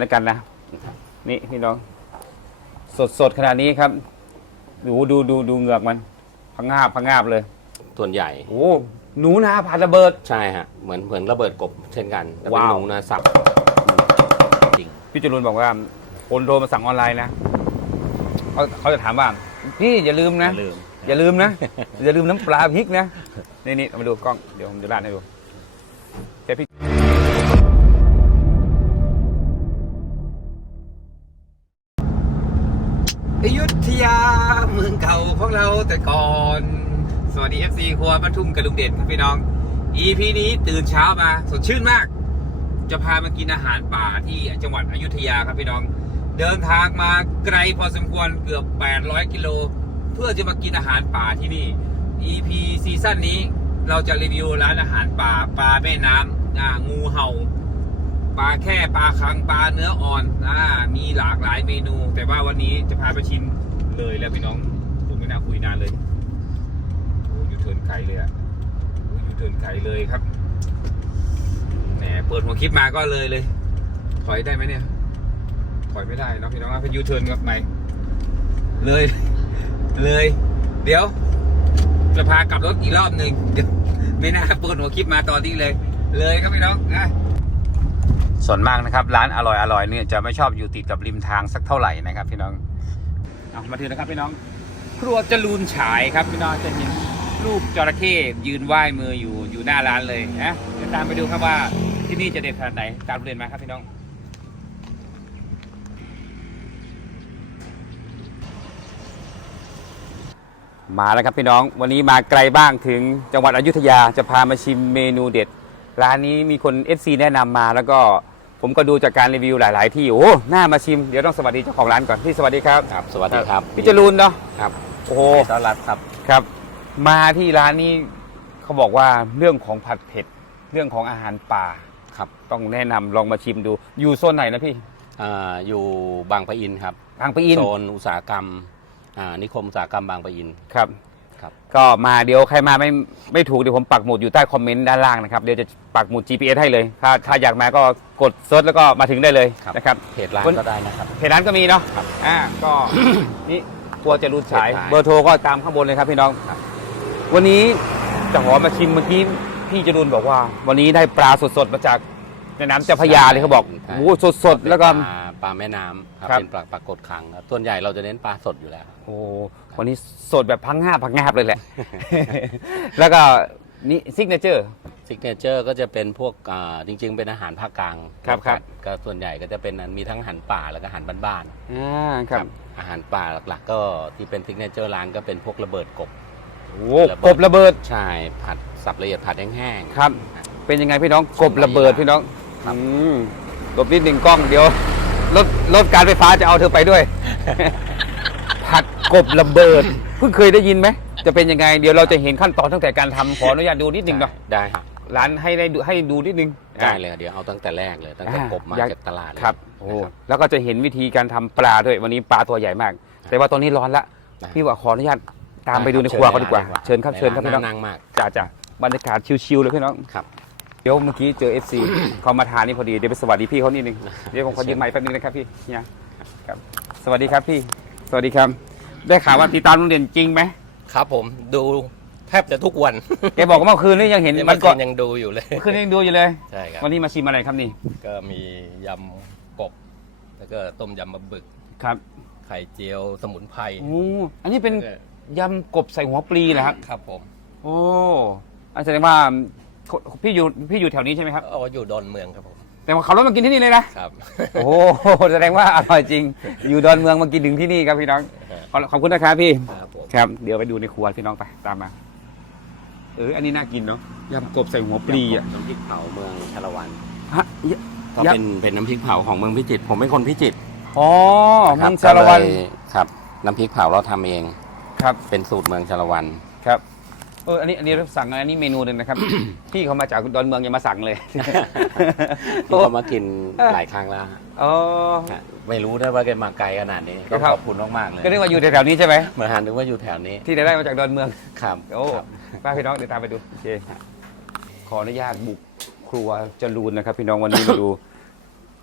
แล้วกันนะ นี่พี่น้อง สดสดๆขนาดนี้ครับ ดูดูดูดูเหงือกมันพังงาบพังงาบเลย ส่วนใหญ่ โอ้หนูนาผ่านระเบิด ใช่ฮะ เหมือนเหมือนระเบิดกบเช่นกันแต่เป็นว้าว หนูนะสับจริง พี่จรุนบอกว่าคนโทรมาสั่งออนไลน์นะเขาเขาจะถามว่าพี่อย่าลืมอย่านะลืมอย่าลืมนะ อย่าลืมน้ำปลาพริกนะ นี่นี่เอามาดูกล้อง เดี๋ยวผมจะราดให้ดู สวัสดีครัวปทุมกับลุงเด่นครับพี่น้อง EP นี้ตื่นเช้ามาสดชื่นมาก จะพามากินอาหารป่าที่จังหวัดอยุธยาครับพี่น้อง เดินทางมาไกลพอสมควรเกือบ 800 กิโล เพื่อจะมากินอาหารป่าที่นี่ EP ซีซั่นนี้เราจะรีวิวร้านอาหารป่าปลาแม่น้ำอ่างูเห่าปลาแค่ปลาคังปลาเนื้ออ่อนอ่ามีหลากหลายเมนู แต่ว่าวันนี้จะพาไปชิมเลยแล้วพี่น้องผมไม่น่าคุยนานเลย ทิร์นไกลเลยอะโอ้ยูเทิร์นไกลเลยครับแหมเปิดหัวคลิปมาก็เลยเลยถอยได้ไหมเนี่ยถอยไม่ได้เนาะพี่น้องเป็นยูเทิร์นกับใหม่เลยเลย เดี๋ยว จะพากลับรถอีกรอบหนึ่งเดี๋ยวไม่น่าเปิดหัวคลิปมาตอนนี้เลย เลยครับพี่น้องนะส่วนมากนะครับ ร้านอร่อยอร่อยเนี่ยจะไม่ชอบอยู่ติดกับริมทางสักเท่าไหร่นะครับ พี่น้องเอามาถึงนะครับพี่น้อง ครัวจรูนฉายครับพี่น้องจะเห็น รูปจระเข้ยืนไหว้มืออยู่อยู่หน้าร้านเลยนะเดี๋ยวตามไปดูครับว่าที่นี่จะเด็ดขนาดไหนตามเรียนมาครับพี่น้องมาแล้วครับพี่น้องวันนี้มาไกลบ้างถึงจังหวัดอยุธยาจะพามาชิมเมนูเด็ด ร้านนี้มีคน FC แนะนำมาแล้วก็ผมก็ดูจากการรีวิวหลาย ๆ ที่โอ้น่ามาชิมเดี๋ยวต้องสวัสดีเจ้าของร้านก่อนพี่สวัสดีครับครับ สวัสดีครับพี่จรูนเนาะครับโอ้โหยินดีต้อนรับครับครับ มาที่ร้านนี้เขาบอกว่าเรื่องของผัดเผ็ด เรื่องของอาหารป่าครับ ต้องแนะนำลองมาชิมดู อยู่โซนไหนนะพี่อ่าอยู่บางปะอินครับบางปะอินโซนอุตสาหกรรมอ่านิคมอุตสาหกรรมบางปะอิน ครับ ครับ ก็มาเดี๋ยวใครมาไม่ไม่ถูกเดี๋ยวผมปักหมุดอยู่ใต้คอมเมนต์ด้านล่างนะครับเดี๋ยวจะปักหมุด GPS ให้เลย ถ้าถ้าอยากมาก็กดเซิร์ชแล้วก็มาถึงได้เลยครับนะครับ เพจร้านวันก็ได้นะครับ เพจร้านก็มีเนาะ ครับอ่า ก็ นี่ครัวจะรูดฉาย เพจร้านเบอร์โทรก็ตามข้างบนเลยครับพี่น้องครับ วันนี้จะขอมาชิมเมื่อกี้พี่จรุนบอกว่า วันนี้ได้ปลาสดๆมาจากในน้ำเจ้าพระยาเลยเขาบอกใช่ โอ้โหสดๆแล้วก็ปลาปลาแม่น้ำครับ ครับเป็นปลาปลากดคังครับส่วนใหญ่เราจะเน้นปลาสดอยู่แล้ว โอ้วันนี้สดแบบพังงาบพังงาบเลยแหละ แล้วก็นี่ซิกเนเจอร์ ซิกเนเจอร์ก็จะเป็นพวกอ่าจริง ๆ เป็นอาหารภาคกลางครับครับ ก็ส่วนใหญ่ก็จะเป็นมีทั้งอาหารป่าแล้วก็อาหารบ้านอ่าครับๆอาหารป่าหลักๆ ก็ที่เป็นซิกเนเจอร์ร้านก็เป็นพวกระเบิดกบ โอ้กบระเบิดใช่ผัดสับละเอียดผัดแห้งๆครับ เป็นยังไงพี่น้องกบระเบิดพี่น้องครับอืมกบนิดหนึ่งกล้องเดี๋ยวรถรถการไฟฟ้าจะเอาเธอไปด้วย ผัดกบระเบิดเพิ่งเคยได้ยินไหมจะเป็นยังไงเดี๋ยวเราจะเห็นขั้นตอนตั้งแต่การทำขออนุญาตดูนิดหนึ่งเนาะได้ครับร้านให้ได้ดูให้ดูนิดนึงได้เลยเดี๋ยวเอาตั้งแต่แรกเลยตั้งแต่อ่ากบมาอยากจากตลาดเลยครับโอ้นะครับแล้วก็จะเห็นวิธีการทำปลาด้วยวันนี้ปลาตัวใหญ่มาก แต่ว่าตอนนี้ร้อนละได้พี่ว่าขออนุญาต ตามไปดูในครัวเขาดีกว่า เชิญครับเชิญครับพี่น้องนั่งมากจ้าจ้าบรรยากาศชิวๆเลยพี่น้องครับเดี๋ยวเมื่อกี้เจอ FC เขามาทานนี่พอดีเดี๋ยวไปสวัสดีพี่เขานิดนึงเดี๋ยวผมขอยืมไมค์แป๊บนึงนะครับพี่เนี่ยครับ สวัสดีครับพี่ สวัสดีครับ ได้ข่าวว่าติดตามโรงเรียนจริงไหมครับ ผมดูแทบจะทุกวันแกบอกว่าเมื่อคืนนี่ยังเห็นเนี่ยมัเมื่นอก่คือนนยังดูอยู่เลยเมื่อคืนยังดูอยู่เลยใช่ครับวันนี้มาชิมอะไรครับนี่ ก็มียำกบแล้วก็ต้มยำมะบึกครับ ไข่เจียวสมุนไพรโอ้อันนี้เป็นแล้วก็ ยำกบใส่หัวปลีนะครับ ครับผมโอ้อันแสดงว่าพี่อยู่พี่อยู่แถวนี้ใช่ไหมครับเอาอยู่ดอนเมืองครับผม แต่ว่าขับรถมากินที่นี่เลยนะ ครับ โอ้โหแสดงว่าอร่อยจริง อยู่ดอนเมืองมากินถึงที่นี่ครับพี่น้อง ขอขอบคุณนะครับพี่ ครับผม ครับ เดี๋ยวไปดูในครัวพี่น้องไปตามมา เออ อันนี้น่ากินเนาะ ยำกบใส่หัวปลีอะ น้ำพริกเผาเมืองชาละวันฮะยก็ยเป็นเป็นน้ำพริกเผาของเมืองพิจิตร ผมเป็นคนพิจิตรอ๋อคมับงสารวันก็เลยครับ น้ำพริกเผาเราทำเอง ครับเป็นสูตรเมืองชาละวัน ครับเอออันนี้อันนี้เราสั่งอันนี้เมนูหนึ่งนะครับ พี่เขามาจากดอนเมืองยังมาสั่งเลย ที่เขามากินหลายครั้งแล้วอ๋อฮะไม่รู้ได้ว่าแกมาไกลขนาดนี้ก็ครับขอบคุณมากๆเลยก็เรียกว่าอยู่แถวๆนี้ใช่ไหมเหมือนหันนึกว่าอยู่แถวนี้ ที่ได้มาจากดอนเมืองครับโอ้ครับป้าพี่น้องเดี๋ยวตามไปดูโอเคขออนุญาตบุกครัวจรูนนะครับ พี่น้องวันนี้มาดู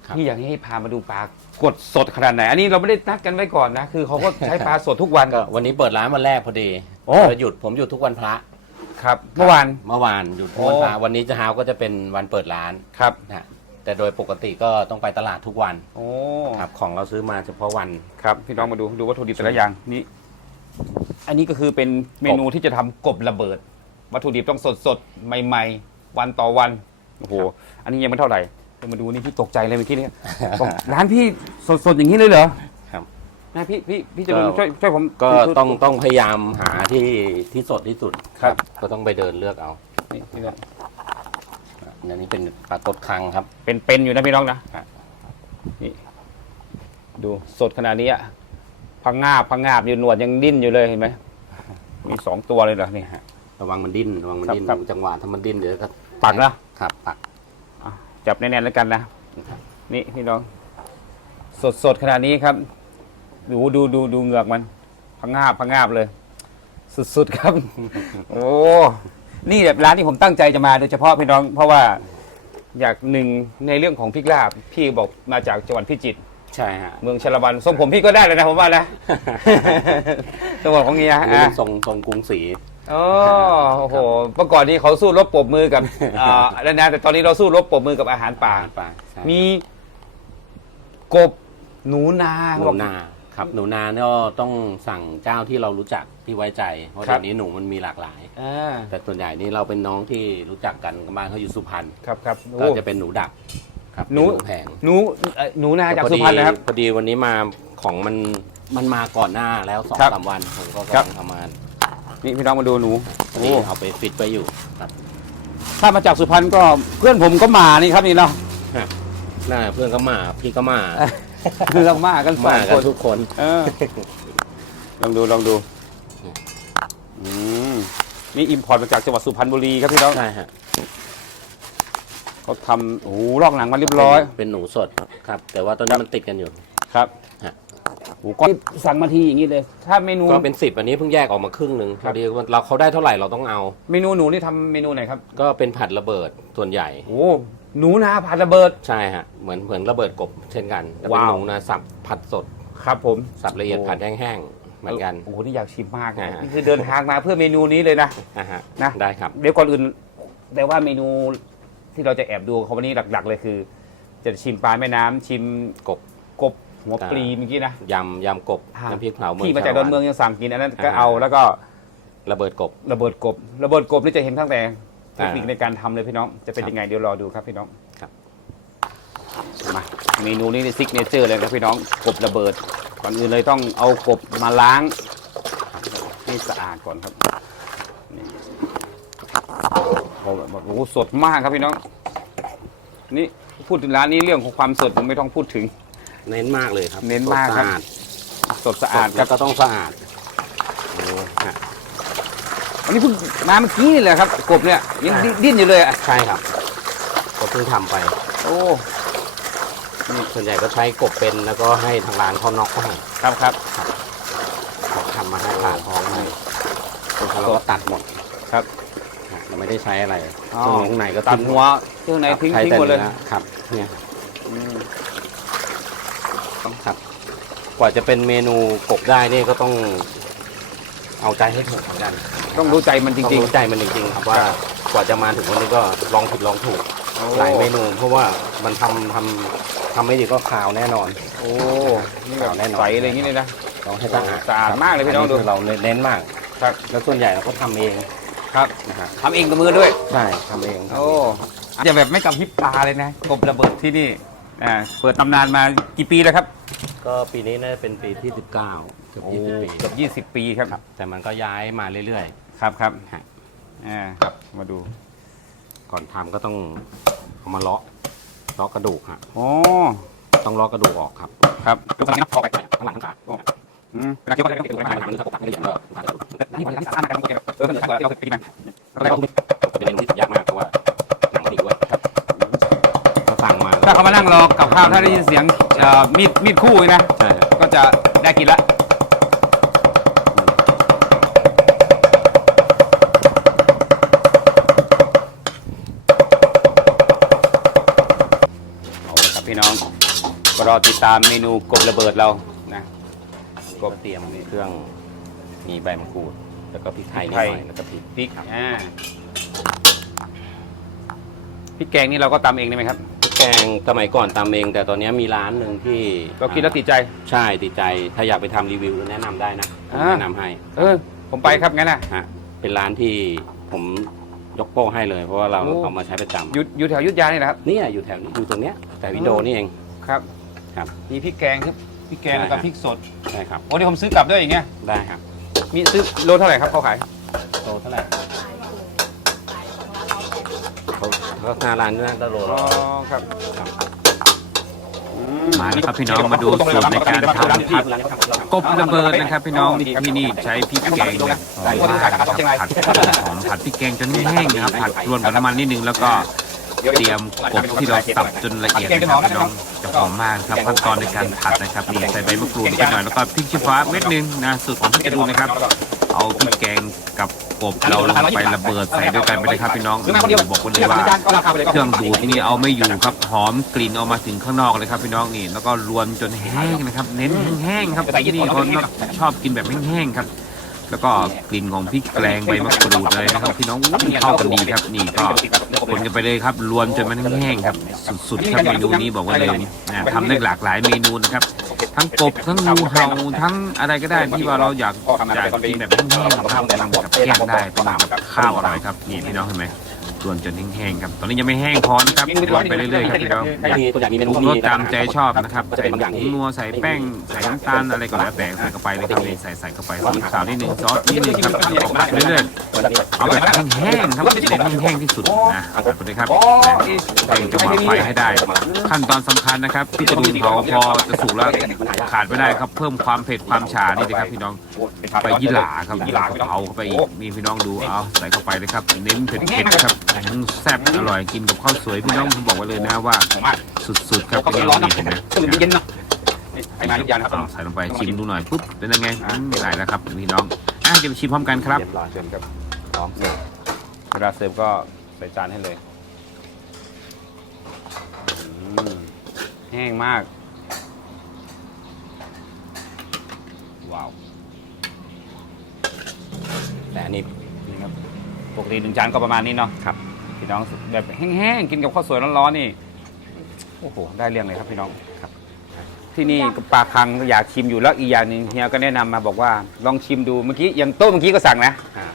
ครับพี่อยากให้พามาดูปลากดสดขนาดไหน อันนี้เราไม่ได้นัดกันไว้ก่อนนะ คือเขาก็ใช้ปลาสดทุกวัน ก็วันนี้เปิดร้านวันแรกพอดีโอ้เออหยุดผมหยุดทุกวันพระครับ เมื่อวาน เมื่อวานหยุดทุกวันพระโอ้ วันนี้จะเช้าก็จะเป็นวันเปิดร้านครับนะฮะแต่โดยปกติก็ต้องไปตลาดทุกวันโอ้ ครับของเราซื้อมาเฉพาะวัน ครับพี่น้องมาดูดูวัตถุดิบแต่ละอย่างนี่อันนี้ก็คือเป็นเมนูที่จะทำกบระเบิด วัตถุดิบต้องสดสดๆใหม่ ๆ วันต่อวันโอ้โหอันนี้ยังไม่เท่าไหร่ เดี๋ยวมาดูนี่พี่ตกใจเลยเมื่อกี้เนี่ยบอกร้านพี่สดสดๆอย่างนี้เลยเหรอครับ นะพี่พี่พี่จะก็ ช่วยช่วยผมก็ช่วยต้องต้องพยายามหาที่ที่สดที่สุดครับ ก็ต้องไปเดินเลือกเอานี่พี่น้องอันนี้เป็นปลากดคังครับ เป็นเป็นอยู่นะพี่น้องนะนี่ดูสดขนาดนี้อะพังงาบพังงาบอยู่หนวดยังดิ้นอยู่เลยเห็นไหมมีสองตัวเลยเหรอนี่ฮะระวังมันดิ้นระวังมันดิ้นครับ จังหวะถ้ามันดิ้นเดี๋ยวก็ปักนะ ครับปักอะ จับแน่นๆแล้วกันนะนี่พี่น้อง สดสดๆขนาดนี้ครับ ดูดูดูดูเหงือกมันพังงาบพังงาบเลย สุดๆครับ โอ้นี่แบบร้านที่ผมตั้งใจจะมาโดยเฉพาะพี่น้อง เพราะว่าอยากหนึ่งในเรื่องของพริกลาบ พี่บอกมาจากจังหวัดพิจิตรใช่ฮะเมืองชลวันทรงผมพี่ก็ได้เลยนะผมว่านะ จังหวัดของเฮียอันนี้อะเป็นทรงทรงกรุงศรี อ๋อโอ้โหเมื่อก่อนนี้เขาสู้รบปรบมือกับอ่าแล้วนะแต่ตอนนี้เราสู้รบปรบมือกับอาหารป่า อาหารป่าใช่มีกบหนูนาหเขานูบอกนาครับหนูนาเนี่ยต้องสั่งเจ้าที่เรารู้จักที่ไว้ใจ เพราะครัเดี๋บยวนี้หนูมันมีหลากหลาย อ่าแต่ส่วนใหญ่นี่เราเป็นน้องที่รู้จักกันบ้านเขาอยู่สุพรรณครับครับโอ้ ก็จะเป็นหนูดักครับหนู เป็นแผงหนูเอ่อหนูนาจากพอสุดีพรรณนะครับ พอดีวันนี้มาของมันมันมาก่อนหน้าแล้วสองครับสามวันผมก็ครับกำลังทำงาน นี่พี่น้องมาดูหนูพอโอ้ดีเอาไปฟิตไว้อยู่ครับถ้ามาจากสุพรรณก็เพื่อนผมก็มานี่ครับนี่เนาะน่าเพื่อนก็มาพี่ก็มาคือเรามากันสอมางกัคนนทุกคนเออ ลองดูลองดูอืมนี่อิมพอร์ตมาจากจังหวัดสุพรรณบุรีครับพี่น้องใช่ฮะเขาทำโอ้โหลอกหนังมาเรียบร้อย เป็นเป็นหนูสดครับ แต่ว่าตอนนี้มันติดกันอยู่ ครับ ฮะโอ้โหก็สั่งมาทีอย่างนี้เลย ถ้าเมนู ก็เป็นสิบอันนี้เพิ่งแยกออกมาครึ่งหนึ่งคพรับ อดีว่าเราเขาได้เท่าไหร่เราต้องเอา เมนูหนูนี่ทำเมนูไหนครับก็เป็นผัดระเบิดส่วนใหญ่ โอ้หนูนาผัดระเบิด ใช่ฮะเหมือนเหมือนระเบิดกบเช่นกันแต่เป็นว้าว หนูนะสับผัดสด ครับผมสับละเอียดโอ้ผัดแห้งๆเหมือนกัน โอ้โหนี่อยากชิมมากอ่านี่คือเดินทางมาเพื่อเมนูนี้เลยนะ อ่าฮะนะ ได้ครับ เดี๋ยวก่อนอื่นแต่ว่าเมนูที่เราจะแอบดูของวันนี้หลัก ๆ เลยคือ จะชิมปลาแม่น้ำชิมกบกบ หัวปลีเมื่อกี้นะ ยำยำกบอ่า น้ำพริกเผาเมืองที่มาจากดอนเมืองชลยังสั่งกินอันนั้นก็อ่าเอาแล้วก็วันระเบิดกบ ระเบิดกบ ระเบิดกบนี่จะเห็นตั้งแต่เทอ่าคนิคในการทำเลยพี่น้อง จะเป็นครับยังไงเดี๋ยวรอดูครับพี่น้องครับ มาเมนูนี้ในซิกเนเจอร์เลยครับพี่น้องกบระเบิด ก่อนอื่นเลยต้องเอากบมาล้างให้สะอาดก่อนครับนี่โอ้โหแบบโอ้โหสดมากครับพี่น้อง นี่พูดถึงร้านนี้เรื่องของความสดผมไม่ต้องพูดถึง เน้นมากเลยครับเน้นมากครับ สดสะอาดสดสะอาดคแล้รับวก็ต้องสะอาดโอ้ฮะอันนี้เพิ่งมาเมื่อกี้นี่แหละครับกบเนี่ยยังดิ้นดิ้นอยู่เลยอะใช่ครับก็เพิ่งทำไป โอ้ส่วนใหญ่ก็ใช้กบเป็นแล้วก็ให้ทางร้านเขาน็อกให้ครับครับ เขาทำมาให้ผ่าท้องให้แล้วเราก็ตัดหมดครับ ฮะเราไม่ได้ใช้อะไรอ๋อ ส่วนข้างในก็ตัดทิ้งหัวเครื่องในครับทิ้งใช้ทิ้งแต่หมดเลยนื้อครับเนี่ยอืม ครับกว่าจะเป็นเมนูกบได้นี่ก็ต้องเอาใจให้ถูกเหมือนกันต้องรู้ใจมันจต้องริง รู้ใจมันจริงๆครับว่ากว่าจะมาถึงวันนี้ก็ลองผิดลองถูกๆโอ้หลายเมนู เพราะว่ามันทำทำทำไม่ดีก็ขาวแน่นอน โอ้นี่แบบแน่นอน ใสอะไรอย่างนี้เลยนะต้องให้สะอาดสะอาดมากเลยพี่น้องดูคืเราเน้นมากครับ แล้วส่วนใหญ่เราก็ทำเองครับนะฮะทำเองกับมือด้วย ใช่ทำเองโอ้อย่าแบบไม่กับพริบตาเลยนะกบระเบิดที่นี่อ่าเปิดตำนานมากี่ปีแล้วครับ ก็ปีนี้น่าจะเป็นปีที่ 19เกือบ20 ปีเกือบยี่สิบปีครับครับ แต่มันก็ย้ายมาเรื่อยครับครับฮะอ่ามาดูๆก่อนทำก็ต้องเอามาเลาะเลาะกระดูกฮะโอ้ต้องเลาะกระดูกออกครับครับดูกำลังนับพอไปข้างหลังข้างขาอืมเป็นการเกี่ยวกับเรื่องเกี่ยวกับเรื่องมันจะตกให้ละเอียดแล้วนี่มันสามารถทำได้เออมันเหลือที่เราปีมันเราได้เอาเป็นเมนูที่ยากมากเพราะว่าหนังมันดีด้วยครับถ้าสั่งมาถ้าเขามานั่งรอกับข้าวถ้าได้ยินเสียง เอ่อมีดมีดคู่นะใช่ก็จะได้กินละเอาละครับพี่น้องรอติดตามเมนูกบระเบิดเรานะก็เตรียมเครื่องมีใบมะกรูด แล้วก็พริกไทยนิดพริกหไทยน่อยแล้วก็พริกพริกครับอ่าพริกแกงนี่เราก็ตำเองได้ไหมครับพริก แกงสมัยก่อนตำเอง แต่ตอนนี้มีร้านหนึ่งที่เรากินแล้วติดใจ ใช่ติดใจ ถ้าอยากไปทำรีวิวแนะนำได้นะอ่า แนะนำให้เออ ผมไปครับงั้นนะฮะเป็นร้านที่ผมยกโป้ให้เลย เพราะว่าเราโอ้ เอามาใช้ประจำอยู่อยู่แถวอยุทธยานี่นะครับเนี่ยอยู่แถวนี้อยู่ตรงเนี้ยแต่วิดีโอนี่เอง ครับครับมีพริกแกงครับพริกแกงใช่ แล้วก็ครับพริกสดใช่ครับ โอ้เดี๋ยวผมซื้อกลับด้วยอย่างเงี้ยได้ครับมีซื้อโลเท่าไหร่ครับเขาขายโลเท่าไหร่ เขาเขาหน้าร้านนี่น่าจะโลอ๋อละครับครับมาแล้วครับพี่น้องมาดูสูตรในการทำผัดกบระเบิดนะครับ พี่น้องที่นี่ใช้พริกแกงนะใส่มากนะครับผัดหอมผัดพริกแกงจนแห้งนะครับผัดรวนกับน้ำมันนิดนึงแล้วก็ เตรียมกบที่เราสับจนละเอียดนะครับพี่น้องจะหอมมากครับขั้นตอนในการผัดนะครับนี่ใส่ใบมะกรูดไปหน่อยแล้วก็พริกชี้ฟ้าเม็ดหนึงนะสูตรของพี่จรูนนะครับ เอาพริกแกงกับกบเราลงไประเบิดใส่ด้วยกันไปเลยครับพี่น้องบอกคนเลยว่าเครื่องดูดนี่เอาไม่อยู่ครับหอมกลิ่นออกมาถึงข้างนอกเลยครับพี่น้องนี่แล้วก็รวนจนแห้งนะครับ เน้นแห้งๆครับที่นี่คนชอบกินแบบแห้งๆครับ แล้วก็กลิ่นของพริกแกงใบมะกรูดเลยนะครับพี่น้องอุ๊ยเข้ากันดีครับนี่ก็คนกันไปเลยครับรวนจนมันแห้งๆครับ สุดๆครับเมนูนี้บอกว่าเลยนะทำได้หลากหลายเมนูนะครับ ทั้งกบทั้งงูเห่าทั้งอะไรก็ได้ที่ว่าเราอยากอยากกินแบบแห้งๆครับทำกับแกล้มได้เป็นกับข้าวอร่อยครับนี่พี่น้องเห็นไหม รวนจนแห้งๆครับ ตอนนี้ยังไม่แห้งพอนะครับรวนไปเรื่อยๆครับพี่น้องมีตัวอย่างมีเมนูปรุงรสตามใจชอบนะครับก็จะเป็นบางอย่างผที่งนัวใส่แป้งใส่น้ำตาลอะไรก็แล้วแต่ใส่เข้าไปเลยครับนี่ใส่ใส่เข้าไปซีอิ๊วขาวนิดนึงซอสนิดนึงครับผัดไปเรื่อยๆเอาแบบแห้งๆครับเด็ดแห้งๆที่สุดนะผัดไปเลยครับใส่จังหวะไฟให้ได้ ขั้นตอนสำคัญนะครับพี่จะดูเขาพอจะสุกแล้วขาดไม่ได้ครับเพิ่มความเผ็ดความฉ่านี่เลยครับพี่น้องไปยี่หร่าครับยี่หร่าเผาเข้าไปอีกนี่พี่น้องดูเอาใส่เข้าไปเลยครับเน้นเผ็ดๆครับอืมแซ่บอร่อยกินกับข้าวสวยพี่น้องผมบอกไว้เลยนะว่าสุดๆครับพี่น้องนี่เห็นไหมเย็นเนาะไปมาทุกอย่างครับเอาใส่ลงไปชิมดูหน่อยปุ๊บเป็นยังไงอืมได้แล้วครับพี่น้องอะเดี๋ยวไปชิมพร้อมกันครับเรียบร้อยเชิญครับพร้อมเวลาเสิร์ฟก็ใส่จานให้เลยอืมแห้งมากว้าวแต่อันนี้นี่ครับปกติหนึ่งจานก็ประมาณนี้เนาะครับ พี่น้องแบบแห้งๆกินกับข้าวสวยร้อนๆนี่โอ้โหได้เรื่องเลยครับพี่น้องครับ ที่นี่ปลาคังอยากชิมอยู่แล้วอีกอย่างหนึ่งเฮียก็แนะนำมาบอกว่าลองชิมดูเมื่อกี้อย่างโต๊ะเมื่อกี้ก็สั่งนะอ่า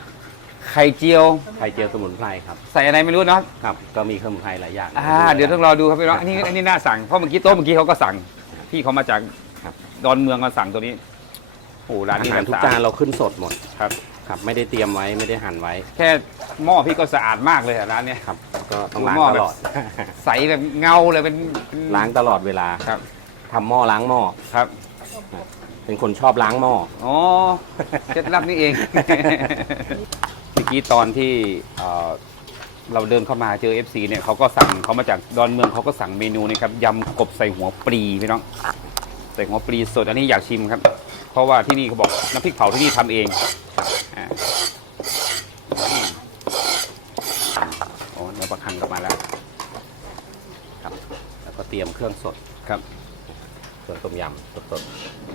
ไข่เจียวไข่เจียวสมุนไพรครับใส่อะไรไม่รู้เนาะครับก็มีเครื่องสมุนไพรหลายอย่างอ่าเดี๋ยวต้องรอดูครับพี่น้องอันนี้อันนี้น่าสั่งเพราะเมื่อกี้โต๊ะเมื่อกี้เขาก็สั่งพี่เขามาจากครับดอนเมืองมาสั่งตัวนี้โอ้โหร้านอานี้หารแบบทุกสะจาอานดเราขึ้นสดหมดครับ ครับไม่ได้เตรียมไว้ไม่ได้หั่นไว้แค่หม้อพี่ก็สะอาดมากเลยอะร้านเนี้ย ครับก็ต้องล้างหม้อตแบบ ลอด ใสแบบเงาเลยเป็นเป็นล้างตลอดเวลาครับทำหม้อล้างหม้อครับเป็นคนชอบล้างหม้ออ๋อเคล็ดลับนี่เอง เมื่อกี้ตอนที่เอ่อเราเดินเข้ามาเจอ FC เนี่ยเขาก็สั่งเขามาจากดอนเมืองเขาก็สั่งเมนูนี่ครับยำกบใส่หัวปลีพี่น้องใส่หัวปลีสดอันนี้อยากชิมครับ เพราะว่าที่นี่เขาบอกน้ำพริกเผาที่นี่ทำเองอ่าโอ้เนื้อปลาคังกลับมาแล้วครับแล้วก็เตรียมเครื่องสดครับ ส่วนต้มยำสด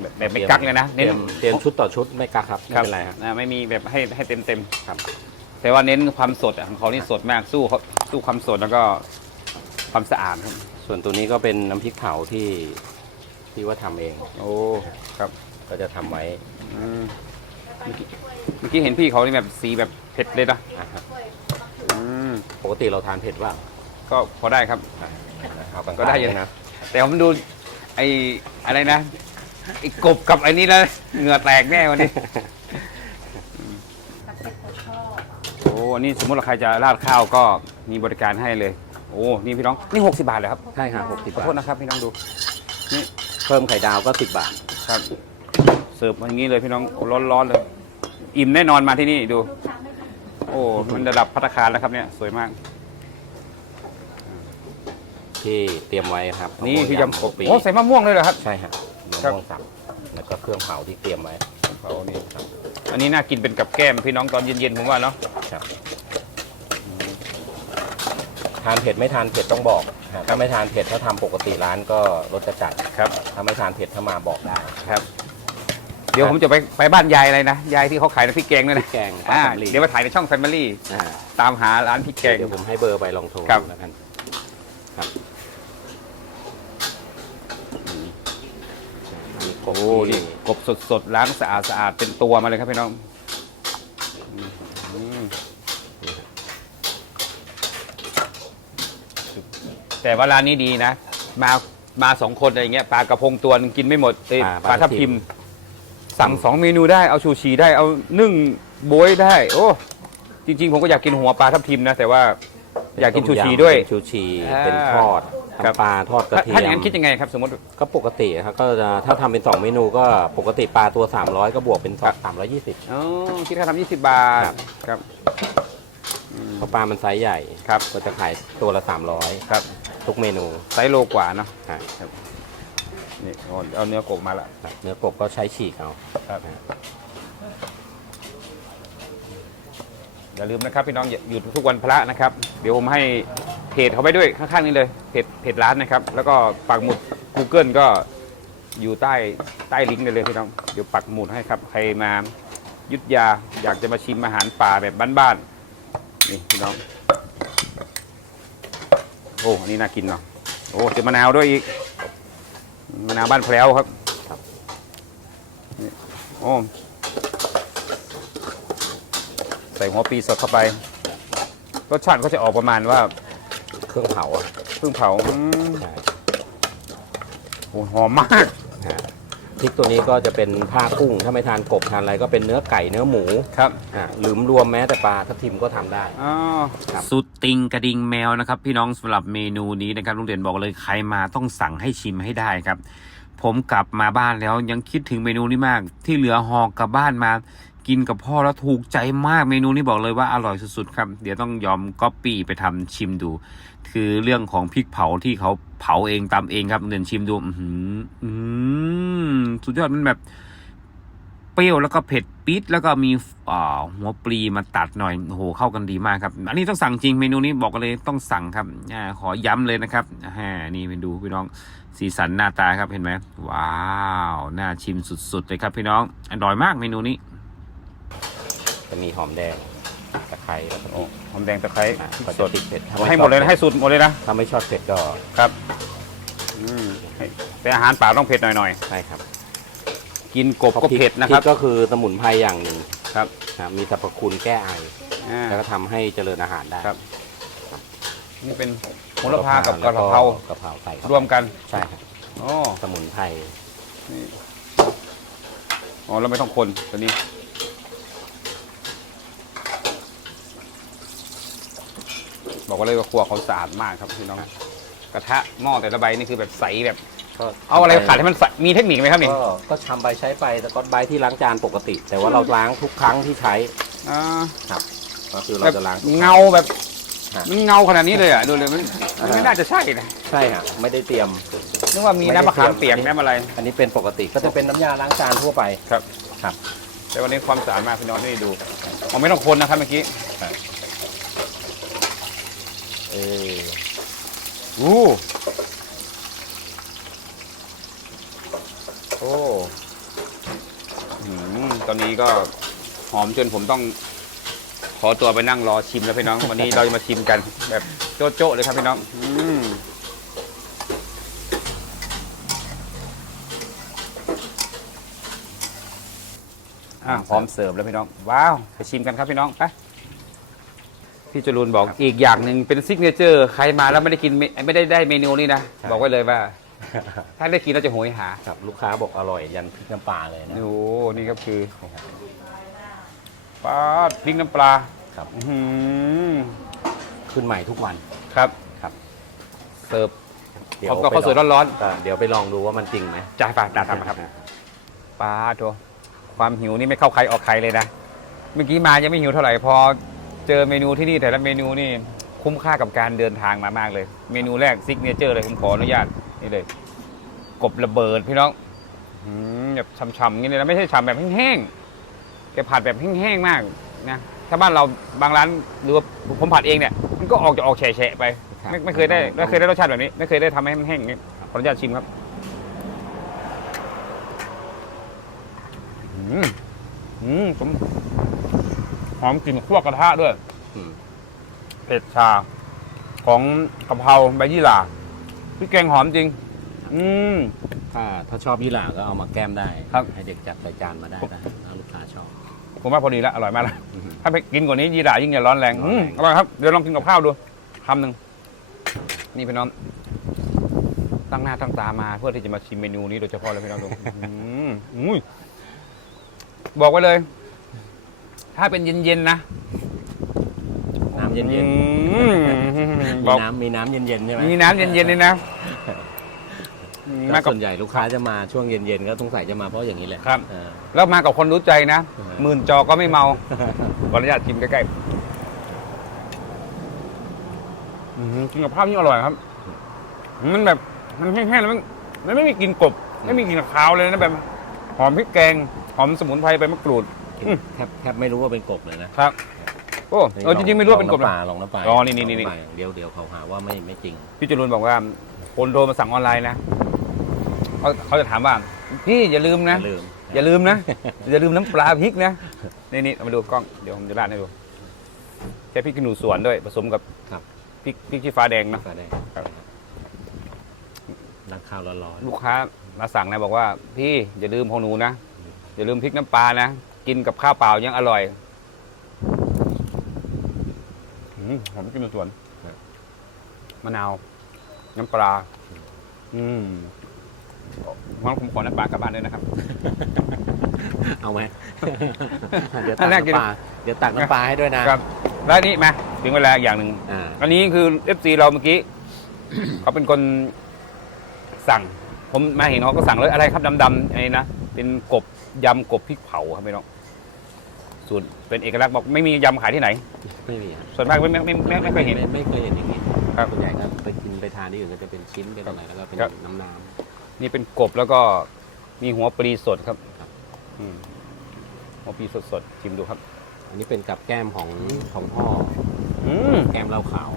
แบบแบบไม่กักเลยนะๆเตเน้รีนยมเตรียมชุดต่อชุดไม่กักครับไม่เป็นไรครับอ่าไม่มีแบบให้ให้เต็มเต็มครับๆแต่ว่าเน้นความสดอะของเขานี่สดมากสู้เขาสู้ความสดแล้วก็ความสะอาดครับ ส่วนตัวนี้ก็เป็นน้ำพริกเผาที่ที่ว่าทำเองโอ้ครับก็จะทำไว้อืมเมื่อกี้เมื่อกี้เห็นพี่เขานี่แบบสีแบบเผ็ดเลยนะนะครับอื มปกติเราทานเผ็ดว่าก็พอได้ครับ เอากลางๆก็ได้อยู่นะ แต่ผมดูไอ้อะไรนะไอ้กบกับไอ้นี่แล้วเหงื่อแตกแน่วันนี้โอ้อันนี้สมมติว่าใครจะราดข้าวก็มีบริการให้เลย โอ้นี่พี่น้องนี่ 60 บาทเลยครับใช่ครับหกสิบขอโทษนะครับพี่น้องดูเพิ่มไข่ดาวก็สิบบาท ครับ เสิร์ฟมาอย่างนี้เลยพี่น้องร้อนๆเลย อิ่มแน่นอนมาที่นี่ดูโอ้มันระดับพัตตาคารแล้วครับเนี่ยสวยมาก ที่เตรียมไว้ครับนี่คือยำกบปีโอ้ใส่มะม่วงเลยเหรอครับ ใช่ฮะมะครับม่วงสับแล้วก็เครื่องเผาที่เตรียมไว้เขานี่อันนี้น่ากินเป็นกับแก้มพี่น้องตอนเย็นๆผมว่าเนาะครับทานเผ็ดไม่ทานเผ็ดต้องบอกฮถ้าไม่ทานเผ็ดถ้าทำปกติร้านก็รสจะจัดครับ ถ้าไม่ทานเผ็ดถ้ามาบอกได้ครับเดี๋ยวผมจะไปไปบ้านยายอะไรนะ ยายที่เขาขายน้ำพริกแกงด้วยนะ แกงปลาอ่าสำลีเดี๋ยวมาถ่ายในช่องแฟมิลี่อ่าตามหาร้านพริกแกง เดี๋ยวผมให้เบอร์ไปลองโทรครับดูแล้วกันครับอืมอันนี้กบโอ้นี่ที่กบสดๆล้างสะอาดสะอาดเป็นตัวมาเลยครับพี่น้องอืมแต่ว่าร้านนี้ดีนะ มามาสองคนอะไรอย่างเงี้ยปลากระพงตัวหนึงกินไม่หมดเอ้ยปลาทับทิม สั่งสองเมนูได้เอาชูชีได้เอานึ่งบวยได้ โอ้จริง ๆ ผมก็อยากกินหัวปลาทับทิมนะ แต่ว่าอยากกินชูชีด้วย เป็นชูชีอ่าเป็นทอดครับ ทำปลาทอดกระถ้าเทียมถ้าอย่างนั้นคิดยังไงครับ สมมติ ก็ปกติครับก็จะถ้าทำเป็น 2 เมนูก็ปกติปลาตัว 300 ก็บวกเป็น320อ๋อคิดค่าทำยี่สิบบาทครับครับอืมเพราะปลามันไซส์ใหญ่ ครับก็จะขายตัวละ 300 ครับทุกเมนูไซส์โลกว่าเนาะครับ นี่เอาเอาเนื้อกบมาละครับเนื้อกบก็ใช้ฉีกเอาครับอย่าลืมนะครับพี่น้องอย่าหยุดทุกวันพระนะครับ เดี๋ยวผมให้เพจเขาไปด้วยข้างๆนี้เลยเพจเพจร้านนะครับ แล้วก็ปักหมุด Google ก็อยู่ใต้ใต้ลิงก์ได้เลยพี่น้องเดี๋ยวปักหมุดให้ครับ ใครมายุทธยาอยากจะมาชิมอาหารป่าแบบบ้านๆนี่พี่น้องโอ้อันนี้น่ากินเนาะโอ้เจอมะนาวด้วยอีก มะนาวบ้านแพรวครับนี่โอ้ใส่หัวปีสดเข้าไป รสชาติก็จะออกประมาณว่าเครื่องเผาอะ เพิ่งเผาอืมใช่โอ้หอมมาก ฮะ พริกตัวนี้ก็จะเป็นผ้ากุ้ง ถ้าไม่ทานกบทานอะไรก็เป็นเนื้อไก่เนื้อหมูครับอ่าหรือรวมแม้แต่ปลาทับทิมก็ทำได้ อ๋อครับ สุดติงกระดิ่งแมวนะครับพี่น้องสำหรับเมนูนี้นะครับลุงเด่นบอกเลยใครมาต้องสั่งให้ชิมให้ได้ครับ ผมกลับมาบ้านแล้วยังคิดถึงเมนูนี้มาก ที่เหลือหอกกลับบ้านมา กินกับพ่อแล้วถูกใจมากเมนูนี้บอกเลยว่าอร่อยสุดๆครับ เดี๋ยวต้องยอมก๊อปปี้ไปทำชิมดู คือเรื่องของพริกเผาที่เขา เผาเองตำเองครับเดินชิมดูอือหืออื้อหือสุดยอดมันแบบเปรี้ยวแล้วก็เผ็ดปี๊ดแล้วก็มีอหัวปลีมาตัดหน่อยโหเข้ากันดีมากครับ อันนี้ต้องสั่งจริงเมนูนี้บอกเลยต้องสั่งครับอขอย้ำเลยนะครับอ่านี่ไปดูพี่น้องสีสันหน้าตาครับเห็นไหมว้าวน่าชิมสุดๆเลยครับพี่น้องอร่อยมากเมนูนี้ จะมีหอมแดง ตะไคร้แล้วก็โอ้หอมแดงตะไคร้อ่าพริกก็สจะดติดเผ็ดถ้าให้หมดเลยนะชอบให้สุดหมดเลยนะถ้าไม่ชอบเผ็ดก็ครับอืมให้แต่อาหารป่าต้องเผ็ดหน่อยใช่ครับๆกินกบก็เผ็ดนะคพรับกก็คือสมุนไพรอย่างหนึ่งครับครับมีสรรพคุณแก้ไออ่า แล้วก็ทำให้เจริญอาหารได้ครับ นี่เป็นโหระพากับกระเพรากระเพราใส่เข้าไปรวมกันใช่ครับโอ้สมุนไพรอ๋อแล้วไม่ต้องคนตัวนี้ บอกว่าเลยว่าครัวเขาสะอาดมากครับพี่น้อง กระทะหม้อแต่ละใบนี่คือแบบใสแบบ ก็เอาอะไรขัดให้มันใสมีเทคนิคไหมครับนี่ก็ก็ทำไปใช้ไปแต่ก็ใบที่ล้างจานปกติ แต่ว่าเราล้างทุกครั้งที่ใช้อ่าก็คือแบเราบจะล้างทุกเงาแบบฮะ มันเงาขนาดนี้เลยอะดูเลยมันมันไม่น่าจะใช่นะใช่ครับไม่ได้เตรียม นึกว่ามีน้ำมะขามเปียกไม่ได้น้ำอะไร อันนี้เป็นปกติก็จะเป็นน้ำยาล้างจานทั่วไป ครับ ครับ แต่วันนี้ความสะอาดมากพี่น้องนี่ดูอ๋อไม่ต้องคนนะครับเมื่อกี้ เอออู้โอ้หืมตอนนี้ก็หอมจนผมต้อง ขอตัวไปนั่งรอชิมแล้วพี่น้อง วันนี้เราจะมาชิมกัน แบบโจ๊ะๆเลยครับพี่น้อง อืมอะพร้อมเสิร์ฟแล้วพี่น้อง ว้าว ไปชิมกันครับพี่น้องไป พี่จรูนบอกอีกอย่างหนึ่งเป็นซิกเนเจอร์ใครมาแล้วไม่ได้กินเมไม่ได้ได้เมนูนี้นะบอกไว้เลยว่า ถ้าได้กินเราจะโหยหาครับลูกค้าบอกอร่อยยันพริกน้ำปลาเลยนะโอ้โหนี่ก็คือปลาพริกน้ำปลาครับ อื้อหือขึ้นใหม่ทุกวันครับครับเสิร์ฟเดี๋พร้อมกับข้าวสวยร้อนก็เดี๋ยวไปลองดูว่ามันจริงไหมๆจ่ายปลาจ่ายทำครับปลาตัวความหิวนี่ไม่เข้าใครออกใครเลยนะเมื่อกี้มายังไม่หิวเท่าไหร่พอ เจอเมนูที่นี่แต่ละเมนูนี่คุ้มค่ากับการเดินทางมามากเลย เมนูแรกซิกเนเจอร์เลยผมขออนุญาตนี่เลย กบระเบิดพี่น้องอืมแบบฉ่ำๆอย่างนี้เลยนะไม่ใช่ฉ่ำแบบแห้งๆแกผัดแบบแห้งๆมากนะถ้าบ้านเราบางร้านหรือว่าผมผัดเองเนี่ยมันก็ออกจะออกแฉะๆไปครับไม่ไม่เคยได้ไม่เคยได้รสชาติแบบนี้ ไม่เคยได้ทำให้มันแห้งอย่างนี้ขออนุญาตชิมครับอืมอืมผม หอมกลิ่นคั่วกระทะด้วยอืมเผ็ดชา ของกะเพราใบยี่หร่าพริกแกงหอมจริง อืมถ้าถ้าชอบยี่หร่าก็เอามาแก้มได้ครับให้เด็กจัดใส่จานมาได้นะถ้าลูกค้าชอบผมว่าพอดีแล้วอร่อยมากแล้วอืมถ้าไปกินกว่านี้ยี่หร่ายิ่งจะร้อนแรงร้อนแรงอืมอร่อยครับเดี๋ยวลองกินกับข้าวดูคำหนึ่งนี่พี่น้องตั้งหน้าตั้งตามาเพื่อที่จะมาชิมเมนูนี้โดยเฉพาะเลยพี่น้องดูอืมอุ้ยบอกไว้เลย ถ้าเป็นเย็นๆนะน้ำเย็นอืมๆบมีอกน้ำมีน้ำเย็นๆใช่ไหมมีน้ำเย็นๆเลยนะอืมก็มากับ ส่วนใหญ่ลูกค้าจะมาช่วงเย็นๆก็สงสัยจะมาเพราะอย่างนี้แหละครับ เออ แล้วมากับคนรู้ใจนะเออ หมื่นจอก็ไม่เมาขออนุญาตชิมใกล้ๆอื้อหือกินกับข้าวนี่อร่อยครับ มันแบบ มันแห้งๆแล้วมันมันไม่มีกลิ่นกบ ไม่มีกลิ่นคาวเลยนะแบบ หอมพริกแกง หอมสมุนไพรใบมะกรูด อืม แทบแทบไม่รู้ว่าเป็นกบเลยนะครับ โอ้เออจริงๆไม่รู้ว่าเป็นกบลองนะ น้ำปลาลองน้ำปลาอ๋อนี่นี่นี่ลองำปลาเดี๋ยวเดี๋ยวเขาหาว่าไม่ไม่จริง พี่จรูนบอกว่าคนโทรมาสั่งออนไลน์นะเขาเขาจะถามว่าพี่อย่าลืมอนะย่าลืมอย่าลืมนะ อย่าลืมน้ำปลาพริกนะ นี่นี่เอามาดูกล้อง เดี๋ยวผมจะราดให้ดูใช้พริกขี้หนูสวนด้วยผสมกับครับพริกพริกชี้ฟ้าแดงนะ ก็ได้ครับ นักข้าวร้อนลูกค้ามาสั่งนะบอกว่าพี่อย่าลืมของหนูนะ อย่าลืมพริกน้ำปลานะ กินกับข้าวเปล่ายังอร่อยอืมหอมพริกขี้หนูสวนมะนาว น้ำปลา อืมงั้นผมขอน้ำปลากลับบ้านด้วยนะครับๆเอาไหม เดี๋ยวอัตันกแรกกินน้ำปลา เดี๋ยวตักน้ำปลาให้ด้วยนะครับ แล้วอันนี้มาถึงเวลาอีกอย่างหนึ่งอ่า อันนี้คือเอฟซีเราเมื่อกี้ เขาเป็นคนสั่ง ผมมาเห็นเขาก็สั่งเลยอะไรครับดำๆอันนี้นะเป็นกบยำกบพริกเผาครับพี่น้อง สูตรเป็นเอกลักษณ์บอกไม่มียำขายที่ไหน ไม่มีครับส่วนมากไม่ไม่ไม่ไม่ไม่เคยเห็นไม่ไม่เคยเห็นอย่างนี้ครับส่วนใหญ่ก็ไปกินไปทานที่อื่นก็จะเป็นชิ้นเป็นอะไรแล้วก็เป็นครับ น้ำน้นี่เป็นกบแล้วก็มีหัวปลีสดครับครับอืมหัวปลีสดๆชิมดูครับำอันนี้เป็นกับแก้มของของพ่ออืมแก้มเหล้าขาว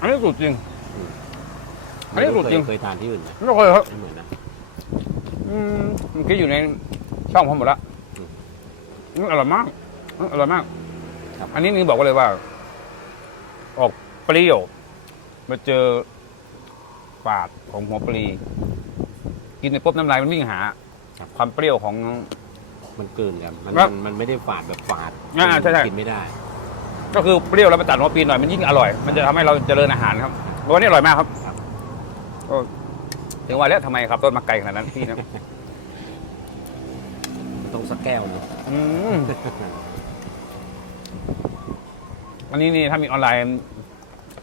อันนี้สุดจริง อันนี้ไม่สุดจริงเคยเคยทานที่อื่นไหมไม่เคยครับไม่เหมือนนะ อืมเมื่อกี้อยู่ใน ช่องผมหมดละอืมอืมอร่อยมากอืมอร่อยมาก ครับ อันนี้นี่บอกไว้เลยว่า ออกเปรี้ยว มาเจอฝาดของหัวปลี กินในปุ๊บน้ำลายมันวิ่งหาความเปรี้ยวของ มันเกินกันมันครับมันมันไม่ได้ฝาดแบบฝาดอ่าใช่ใช่ กินไม่ได้ก็คือเปรี้ยวแล้วไปตัดหัวปลีหน่อยมันยิ่งอร่อย มันจะทำให้เราเจริญอาหารครับวันนี้อร่อยมากครับ ครับก็ถึงว่าแล้วทำไมครับต้นมาไกลขนาดนั้นพี่นะ ต้องสักแก้วหนึงอืมอันนี้นี่ถ้ามีออนไลน์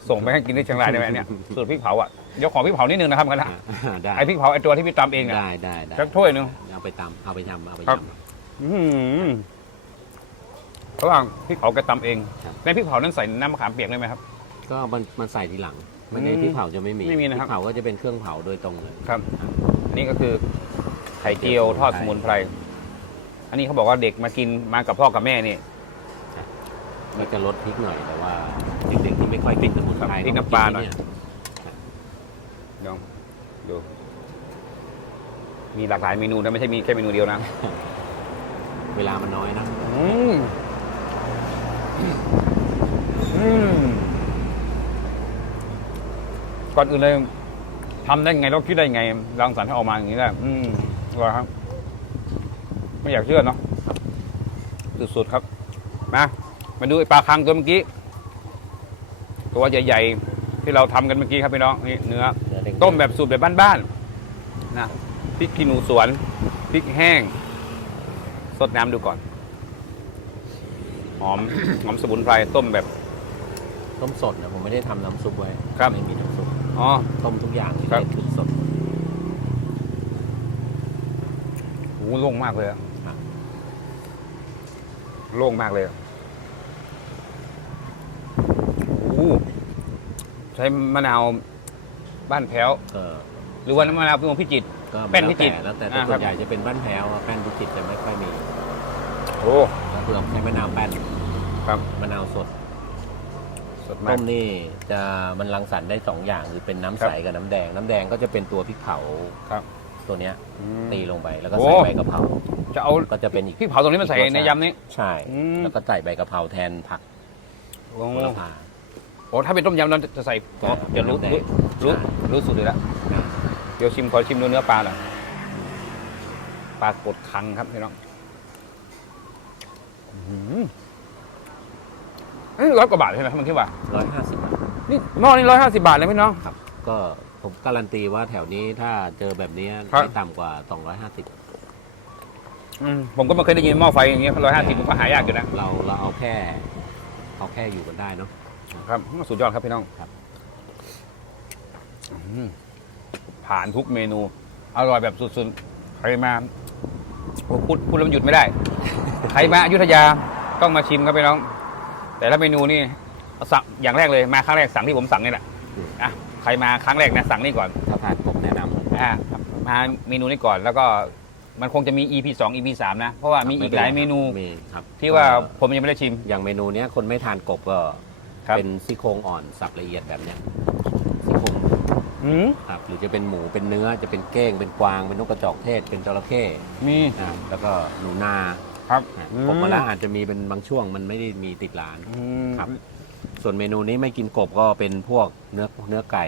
ส่งไปให้กินที่เชียงรายได้ไหมเนี่ยสูตรพริกเผาอะเดี๋ยวขอพริกเผานิดนึงนะครับกันละอ่าได้ไอพริกเผาไอตัวที่พี่ตำเองเนี่ยได้ได้ได้สักถ้วยหนึงเอาไปตำเอาไปยำเอาไปครับ ยำ อื้อหือเพราะว่าพริกเผาแกตำเองครับ ในพริกเผานั้นใส่น้ำมะขามเปียกได้ไหมครับ ก็มันมันใส่ทีหลังมันในอืมพริกเผาจะไม่มีไม่มีนะครับพริกเผาก็จะเป็นเครื่องเผาโดยตรงเลย ครับ อันนี้ก็คือไข่เจียวทอดสมุนไพร อันนี้เขาบอกว่าเด็กมากินมากับพ่อกับแม่นี่มันจะลดพริกหน่อยแต่ว่าเด็กๆที่ไม่ค่อยกินสมุนไพรพริกน้ำปลาหน่อยเยลองดู มีหลากหลายเมนูนะไม่ใช่มีแค่เมนูเดียวนะ เวลามันน้อยนะอืมอืมก่อนอื่นเลยทำได้ไงเราคิดได้ไงรังสรรค์ให้ออกมาอย่างนี้ได้อืมอร่อยครับ ไม่อยากเชื่อเนาะสุดๆครับ มา มาดูไอ้ปลาคังตัวเมื่อกี้ ตัวใหญ่ๆ ที่เราทำกันเมื่อกี้ครับพี่น้องนี่เนื้อเนื้อเด้งๆต้มแบบสูตรแบบบ้านๆนะพริกขี้หนูสวนพริกแห้ง สดน้ำดูก่อน หอมหอมสมุนไพรต้มแบบ ต้มสดนะผมไม่ได้ทำน้ำซุปไว้ ครับไม่มีน้ำซุปอ๋อต้มทุกอย่างที่ครับได้คือสดโหโล่งมากเลยอะครับ โล่งมากเลยอะโอ้โหใช้มะนาวบ้านแพ้ว ก็หรือว่าน้ำมะนาวพวงพิจิตร ก็แป้นพิจิตรแล้วแต่อ่าแล้วแต่ครัส่บวนใหญ่จะเป็นบ้านแพ้วอะแป้นพิจิตรจะไม่ค่อยมีโอ้ ก็เพื่อใช้มะนาวแป้นครับ มะนาวสดสดมากต้มนี่จะมันรังสรรค์ได้สองอย่างคือเป็นน้ำใสกับน้ำแดง น้ำแดงก็จะเป็นตัวพริกเผาครับ ตัวเนี้ยอืมตีลงไปแล้วก็โอ้ ใส่ใบกะเพรา จะเอาก็จะเป็นอีกพริกเผาตรงนี้มาใส่ในยำนี้ ใช่ อืม แล้วก็ใส่ใบกะเพราแทนผักโอ้โหระพา โอ้ถ้าเป็นต้มยำเราจะใส่อ๋อเดี๋ยวรู้แดงรู้รู้ใช่รู้สูตรเลยละเดี๋ยวชิมขอชิมดูเนื้อปลาหน่อยปลากดคังครับพี่น้องอื้อหือเอ้ยร้อยกว่าบาทใช่ไหมมันคิดว่าร้อยห้าสิบบาทนี่หม้อนี่ร้อยห้าสิบาทเลยพี่น้อง ครับ ก็ผมการันตีว่าแถวนี้ถ้าเจอแบบนี้ครับ ไม่ต่ำกว่า 250 อืมผมก็ไม่เคยได้ยินหม้อไฟอย่างเงี้ยร้อยห้าสิบมันก็หายากอยู่นะ เราเราเอาแค่ เอาแค่อยู่กันได้เนาะ ครับ สุดยอดครับพี่น้องครับ อืมผ่านทุกเมนู อร่อยแบบสุดๆ ใครมาโอ้พูดพูดแล้วมันหยุดไม่ได้ ใครมาอยุธยาต้องมาชิมครับพี่น้อง แต่ละเมนูนี่สั่งอย่างแรกเลยมาครั้งแรกสั่งที่ผมสั่งนี่แหละอะใครมาครั้งแรกนะสั่งนี่ก่อน ถ้าผ่านผมแนะนำอ่ามาเมนูนี้ก่อนแล้วก็ มันคงจะมี EP 2 EP 3 นะ เพราะว่ามีอีกหลายเมนูมีครับที่ว่าก็ผมยังไม่ได้ชิม อย่างเมนูเนี้ยคนไม่ทานกบก็ครับ เป็นซี่โครงอ่อนสับละเอียดแบบเนี้ยซี่โครงอืมครับหรือจะเป็นหมูเป็นเนื้อจะเป็นเก้งเป็นกวางเป็นนกกระจอกเทศเป็นจระเข้มี นะครับแล้วก็หนูนาครับนะอืม กบมาแล้วอาจจะมีเป็นบางช่วงมันไม่ได้มีติดร้าน อืมครับ ส่วนเมนูนี้ไม่กินกบก็เป็นพวกเนื้อเนื้อไก่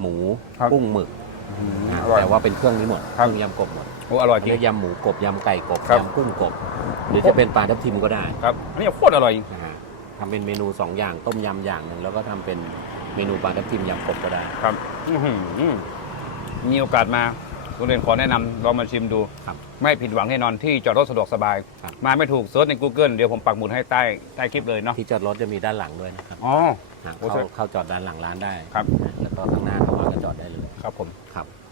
หมูครับ กุ้งหมึก อืมนะอร่อย แต่ว่าเป็นเครื่องนี้หมดเคครับ รื่องยำกบหมดโอ้อร่อยจริงเนื้อยำหมูกบยำไก่กบครับ ยำกุ้งกบ หรือจะเป็นปลาทับทิมก็ได้ครับ อันนี้โคตรอร่อยจริงนะฮะทำเป็นเมนูสองอย่างต้มยำอย่างหนึ่งแล้วก็ทำเป็นเมนูปลาทับทิมยำกบก็ได้ ครับอื้อหือมีโอกาสมาโรงเรียนขอแนะนำลองมาชิมดู ครับไม่ผิดหวังแน่นอนที่จอดรถสะดวกสบาย ครับ มาไม่ถูกเซิร์ชใน Google เดี๋ยวผมปักหมุดให้ใต้ใต้คลิปเลยเนาะที่จอดรถจะมีด้านหลังด้วยนะครับอ๋อนะโอ้เข้าใช่ เข้าจอดด้านหลังร้านได้ครับนะแล้วก็ข้างหน้าเข้ามาก็จอดได้เลย ครับผมครับ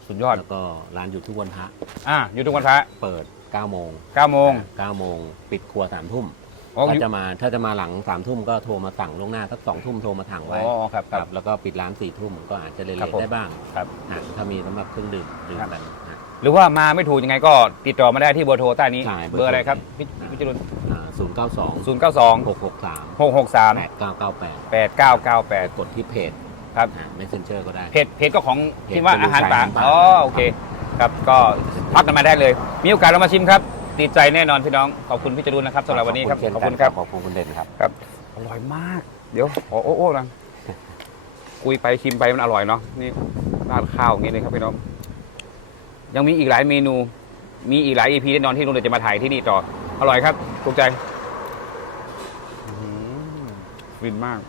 สุดยอด แล้วก็ร้านอยู่ทุกวันพระอ่าอยู่ทุกวันพระเปิด9โมง9โมง9โมงปิดครัว3ทุ่มอ๋ออถ้ายู่จะมาถ้าจะมาหลัง3ทุ่มก็โทรมาสั่งล่วงหน้าสัก2ทุ่มโทรมาสั่งอ๋ไว้อครับครับแล้วก็ปิดร้าน4ทุ่มก็อาจจะเลครับทผมได้บ้างครับนะถ้ามีสำหรับเครื่องดื่มดื่มครับกันนะหรือว่ามาไม่ถูกยังไงก็ติดต่อมาได้ที่เบอร์โทรใต้นี้ใช่เบอร์อะไรครับเบอร์โทรพี่พี่จรุนศูนย์เก้าสองศูนย์เก้าสองหกหกสามหกหกสามแปดเก้าเก้าแปดแปดเก้าเก้าแปดกดที่เพจ ครับ เมสเซนเจอร์ก็ได้ เพจเพจก็ของเพจที่ว่าอาหารป่าอาหารป่าอ๋อโอเคครับก็พักกันมาได้เลย มีโอกาสเรามาชิมครับติดใจแน่นอนพี่น้องขอบคุณพี่จรุนนะครับสำหรับวันนี้ครับเช่นขอบกัคุณครับ ขอบคุณคุณเด่นครับ ครับอร่อยมาก เดี๋ยวโอ้โอ้โอ้นะคุยไปชิมไปมันอร่อยเนาะนี่ราดข้าวอย่างนี้เลยครับพี่น้องยังมีอีกหลายเมนู มีอีกหลายอีพีแน่นอนที่ลุงเดชจะมาถ่ายที่นี่ต่อ อร่อยครับถูกใจอื้อหือฟินมาก